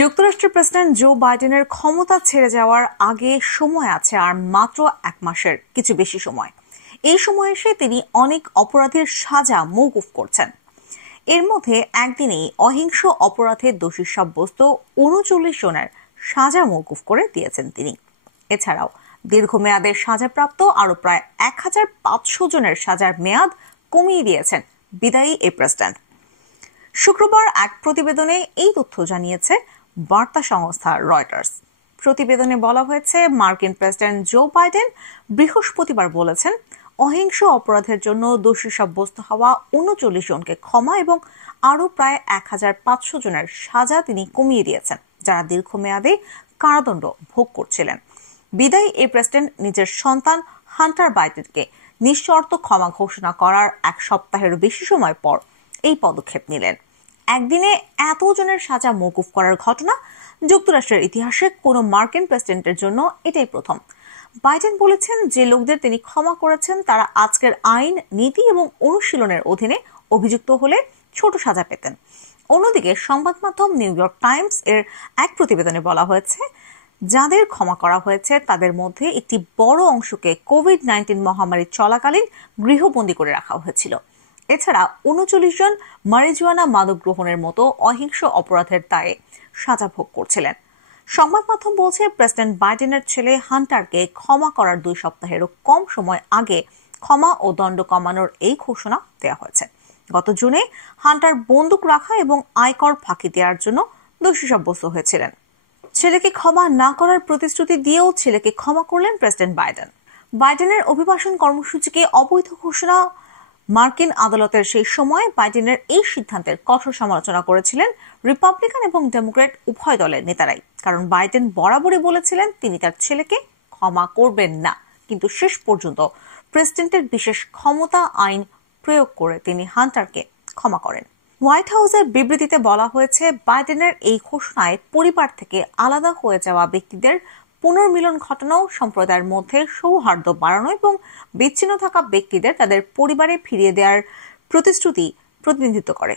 যুক্তরাষ্ট্রের president Joe বাইডেনের ক্ষমতা ছেড়ে যাওয়ার আগে সময় আছে আর মাত্র 1 মাসের কিছু বেশি সময়। এই সময় এসে তিনি অনেক অপরাধের সাজা মওকুফ করছেন। এর মধ্যে একদিনেই অহিংস অপরাধের দোষী সাব্যস্ত 39 জনের সাজা মওকুফ করে দিয়েছেন তিনি। এছাড়াও দীর্ঘমেয়াদের সাজাপ্রাপ্ত আরো প্রায় 1500 জনের সাজার মেয়াদ কমিয়ে দিয়েছেন বিদায়ী এই প্রেসিডেন্ট। শুক্রবার এক প্রতিবেদনে এই তথ্য জানিয়েছে বার্তা সংস্থা রয়টার্স। প্রতিবেদনে বলা হয়েছে, মার্কিন প্রেসিডেন্ট জো বাইডেন বৃহস্পতিবার বলেছেন, অহিংস অপরাধের জন্য দোষী সাব্যস্ত হওয়া 39 জনকে ক্ষমা এবং আরো প্রায় 1500 জনের সাজা তিনি কমিয়ে দিয়েছেন, যারা দীর্ঘমেয়াদে কারাদণ্ড ভোগ করছিলেন। বিদায়ী এই প্রেসিডেন্ট নিজের সন্তান হান্টার বাইডেনকে নিঃশর্ত ক্ষমা ঘোষণা করার 1 সপ্তাহেরও বেশি সময় পর এই পদক্ষেপ নিলেন। একদিনে এত জনের সাজা মওকুফ করার ঘটনা যুক্তরাষ্ট্রের ইতিহাসে কোনো মার্কিন প্রেসিডেন্টের জন্য এটাই প্রথম। বাইডেন বলেছেন, যে লোকদের তিনি ক্ষমা করেছেন তারা আজকের আইন, নীতি এবং অনুশীলনের অধীনে অভিযুক্ত হলে ছোট সাজা পেতেন। অন্যদিকে সংবাদ মাধ্যম নিউ ইয়র্ক টাইমস এর এক প্রতিবেদনে বলা হয়েছে, যাদের ক্ষমা করা হয়েছে তাদের মধ্যে একটি বড় অংশকে কোভিড-19 মহামারী চলাকালীন গৃহবন্দী করে রাখা হয়েছিল। এছাড়া 39 জন মারিজুয়ানা মাদক গ্রহণের মতো অহিংস অপরাধের দায়ে সাজা ভোগ করছিলেন। সংবাদ মাধ্যম বলছে, প্রেসিডেন্ট বাইডেনের ছেলে হান্টারকে ক্ষমা করার 2 সপ্তাহেরও কম সময় আগে ক্ষমা ও দণ্ড কমানোর এই ঘোষণা দেওয়া হয়েছে। গত জুনে হান্টার বন্দুক রাখা এবং আয়কর ফাঁকি দেওয়ার জন্য দোষী সাব্যস্ত হয়েছিলেন। ছেলেকে ক্ষমা না করার প্রতিশ্রুতি দিয়েও ছেলেকে ক্ষমা করলেন প্রেসিডেন্ট বাইডেন। বাইডেনের অভিবাসন কর্মসূচিকে অবৈধ ঘোষণা। মার্কিন আদালতের সেই সময় বাইডেনের এই সিদ্ধান্তের কঠোর সমালোচনা করেছিলেন রিপাবলিকান এবং ডেমোক্র্যাট উভয় দলের নেতারাই, কারণ বাইডেন বরাবরই বলেছিলেন তিনি তার ছেলেকে ক্ষমা করবেন না। কিন্তু শেষ পর্যন্ত প্রেসিডেন্টের বিশেষ ক্ষমতা আইন প্রয়োগ করে তিনি হান্টারকে ক্ষমা করেন। হোয়াইট হাউসের বিবৃতিতে বলা হয়েছে, বাইডেনের এই ঘোষণায় পরিবার থেকে আলাদা হয়ে যাওয়া ব্যক্তিদের পুনর্মিলন ঘটানো, সম্প্রদায়ের মধ্যে সৌহার্দ্য বাড়ানো এবং বিচ্ছিন্ন থাকা ব্যক্তিদের তাদের পরিবারে ফিরিয়ে দেওয়ার প্রতিশ্রুতি প্রতিনিধিত্ব করে।